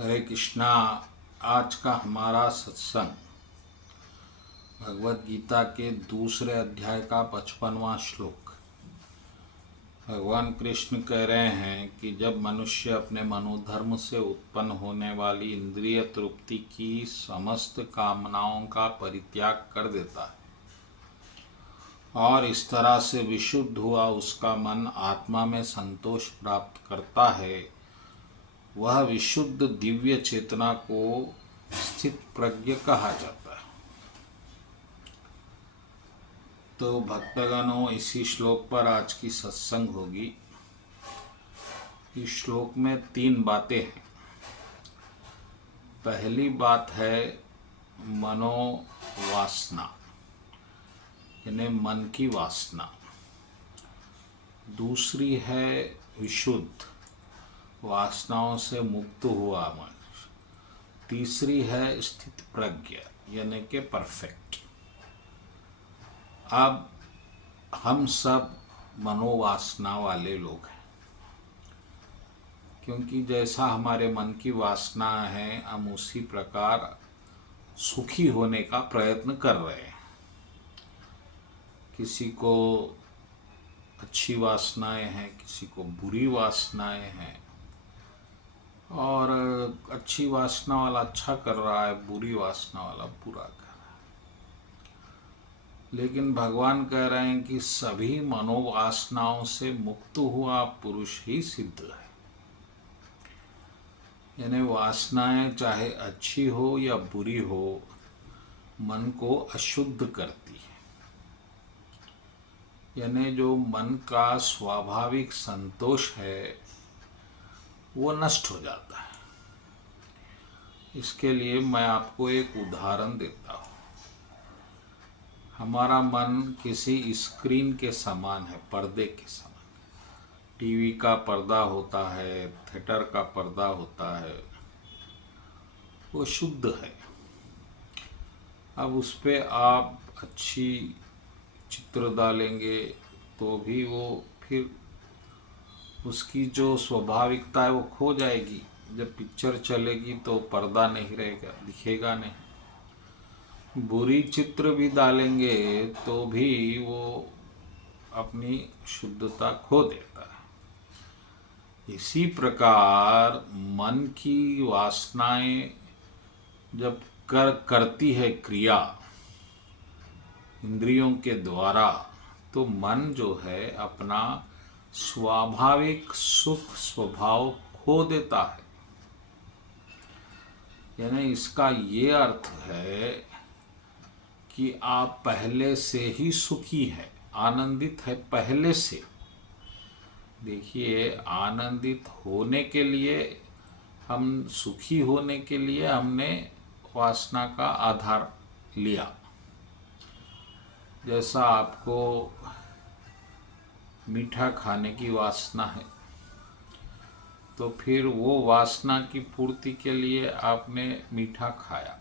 हरे कृष्णा। आज का हमारा सत्संग भगवत गीता के दूसरे अध्याय का 55वां श्लोक। भगवान कृष्ण कह रहे हैं कि जब मनुष्य अपने मनोधर्म से उत्पन्न होने वाली इंद्रिय तृप्ति की समस्त कामनाओं का परित्याग कर देता है और इस तरह से विशुद्ध हुआ उसका मन आत्मा में संतोष प्राप्त करता है, वह विशुद्ध दिव्य चेतना को स्थित प्रज्ञ कहा जाता है। तो भक्तगणों, इसी श्लोक पर आज की सत्संग होगी। इस श्लोक में 3 बातें हैं। पहली बात है मनोवासना, यानी मन की वासना। दूसरी है विशुद्ध, वासनाओं से मुक्त हुआ मन। तीसरी है स्थित प्रज्ञ, यानी कि परफेक्ट। अब हम सब मनोवासना वाले लोग हैं, क्योंकि जैसा हमारे मन की वासना है हम उसी प्रकार सुखी होने का प्रयत्न कर रहे हैं। किसी को अच्छी वासनाएं हैं, किसी को बुरी वासनाएं हैं, और अच्छी वासना वाला अच्छा कर रहा है, बुरी वासना वाला बुरा कर रहा है। लेकिन भगवान कह रहे हैं कि सभी मनोवासनाओं से मुक्त हुआ पुरुष ही सिद्ध है। यानी वासनाएं चाहे अच्छी हो या बुरी हो, मन को अशुद्ध करती है। यानी जो मन का स्वाभाविक संतोष है वो नष्ट हो जाता है। इसके लिए मैं आपको एक उदाहरण देता हूँ। हमारा मन किसी स्क्रीन के समान है, पर्दे के समान। टीवी का पर्दा होता है, थिएटर का पर्दा होता है, वो शुद्ध है। अब उस पर आप अच्छी चित्र डालेंगे तो भी वो फिर उसकी जो स्वाभाविकता है वो खो जाएगी। जब पिक्चर चलेगी तो पर्दा नहीं रहेगा, दिखेगा नहीं। बुरी चित्र भी डालेंगे तो भी वो अपनी शुद्धता खो देता है। इसी प्रकार मन की वासनाएं जब करती है क्रिया इंद्रियों के द्वारा, तो मन जो है अपना स्वाभाविक सुख स्वभाव खो देता है। यानी इसका ये अर्थ है कि आप पहले से ही सुखी हैं, आनंदित है पहले से। देखिए, आनंदित होने के लिए, हम सुखी होने के लिए हमने वासना का आधार लिया। जैसा आपको मीठा खाने की वासना है, तो फिर वो वासना की पूर्ति के लिए आपने मीठा खाया।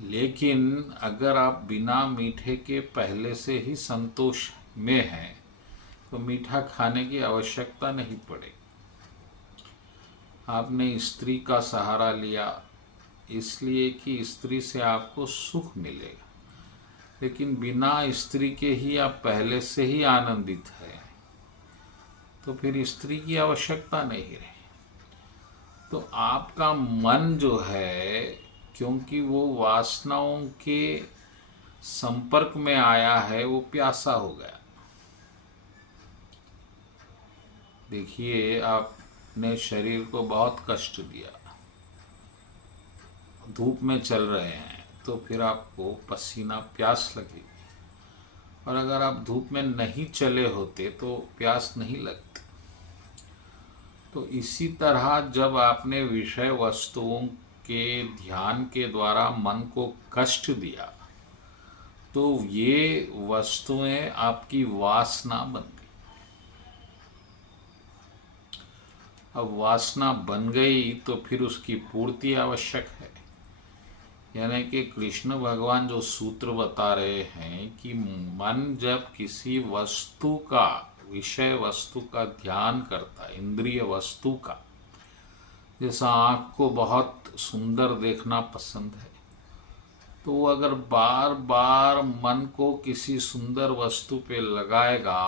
लेकिन अगर आप बिना मीठे के पहले से ही संतोष में हैं तो मीठा खाने की आवश्यकता नहीं पड़ेगी। आपने स्त्री का सहारा लिया इसलिए कि स्त्री से आपको सुख मिलेगा, लेकिन बिना स्त्री के ही आप पहले से ही आनंदित हैं, तो फिर स्त्री की आवश्यकता नहीं रही। तो आपका मन जो है, क्योंकि वो वासनाओं के संपर्क में आया है, वो प्यासा हो गया। देखिए, आपने शरीर को बहुत कष्ट दिया, धूप में चल रहे हैं, तो फिर आपको पसीना प्यास लगेगी, और अगर आप धूप में नहीं चले होते तो प्यास नहीं लगती। तो इसी तरह जब आपने विषय वस्तुओं के ध्यान के द्वारा मन को कष्ट दिया, तो ये वस्तुएं आपकी वासना बन गई। अब वासना बन गई तो फिर उसकी पूर्ति आवश्यक है। यानी कि कृष्ण भगवान जो सूत्र बता रहे हैं कि मन जब किसी वस्तु का, विषय वस्तु का ध्यान करता है, इंद्रिय वस्तु का, जैसा आँख को बहुत सुंदर देखना पसंद है, तो वो अगर बार बार मन को किसी सुंदर वस्तु पे लगाएगा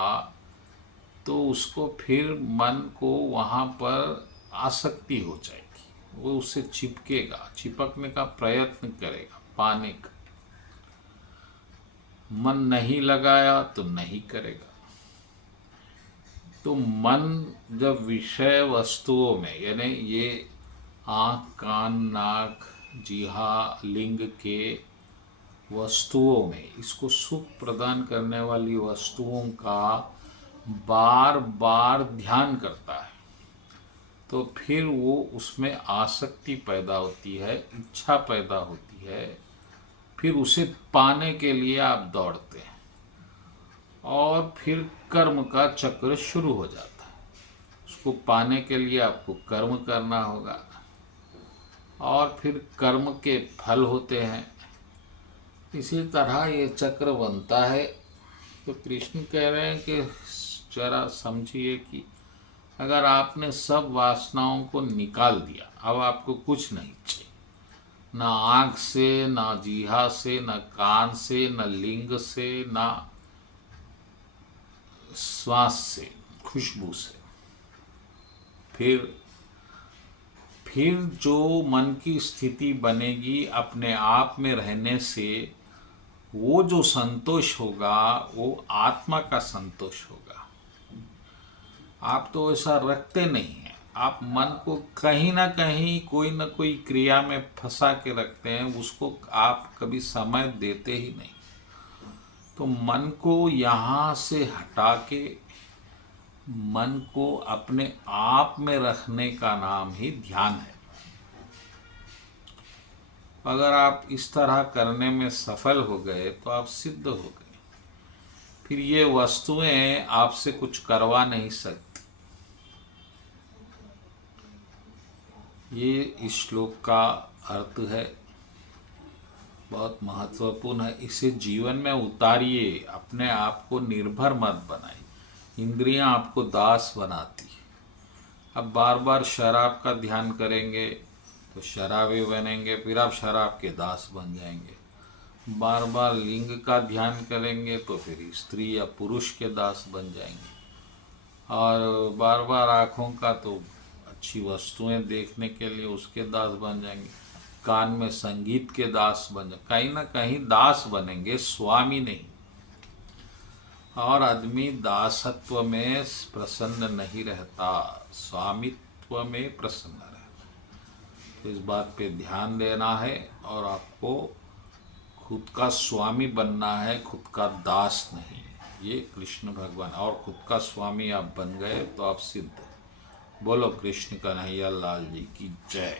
तो उसको फिर मन को वहाँ पर आसक्ति हो जाएगी, वो उससे चिपकेगा, चिपकने का प्रयत्न करेगा पाने का। मन नहीं लगाया तो नहीं करेगा। तो मन जब विषय वस्तुओं में, यानी ये आँख, कान, नाक, जीहा, लिंग के वस्तुओं में, इसको सुख प्रदान करने वाली वस्तुओं का बार बार ध्यान करता है, तो फिर वो उसमें आसक्ति पैदा होती है, इच्छा पैदा होती है, फिर उसे पाने के लिए आप दौड़ते हैं और फिर कर्म का चक्र शुरू हो जाता है। उसको पाने के लिए आपको कर्म करना होगा और फिर कर्म के फल होते हैं। इसी तरह ये चक्र बनता है। तो कृष्ण कह रहे हैं कि जरा समझिए कि अगर आपने सब वासनाओं को निकाल दिया, अब आपको कुछ नहीं चाहिए, ना आँख से, ना जीहा से, ना कान से, ना लिंग से, ना श्वास से, खुशबू से, फिर जो मन की स्थिति बनेगी अपने आप में रहने से, वो जो संतोष होगा वो आत्मा का संतोष होगा। आप तो ऐसा रखते नहीं हैं, आप मन को कहीं ना कहीं कोई ना कोई क्रिया में फंसा के रखते हैं, उसको आप कभी समय देते ही नहीं। तो मन को यहाँ से हटा के मन को अपने आप में रखने का नाम ही ध्यान है। अगर आप इस तरह करने में सफल हो गए तो आप सिद्ध हो गए। फिर ये वस्तुएं आपसे कुछ करवा नहीं सकती। ये इस श्लोक का अर्थ है, बहुत महत्वपूर्ण है। इसे जीवन में उतारिए, अपने आप को निर्भर मत बनाइए। इंद्रियां आपको दास बनाती है। अब बार बार शराब का ध्यान करेंगे तो शराबी बनेंगे, फिर आप शराब के दास बन जाएंगे। बार बार लिंग का ध्यान करेंगे तो फिर स्त्री या पुरुष के दास बन जाएंगे। और बार बार आँखों का तो अच्छी वस्तुएं देखने के लिए उसके दास बन जाएंगे। कान में संगीत के दास बन जाए, कहीं ना कहीं दास बनेंगे, स्वामी नहीं। और आदमी दासत्व में प्रसन्न नहीं रहता, स्वामित्व में प्रसन्न रहता। तो इस बात पे ध्यान देना है और आपको खुद का स्वामी बनना है, खुद का दास नहीं। ये कृष्ण भगवान, और खुद का स्वामी आप बन गए तो आप सिद्ध। बोलो कृष्ण कन्हैया लाल जी की जय।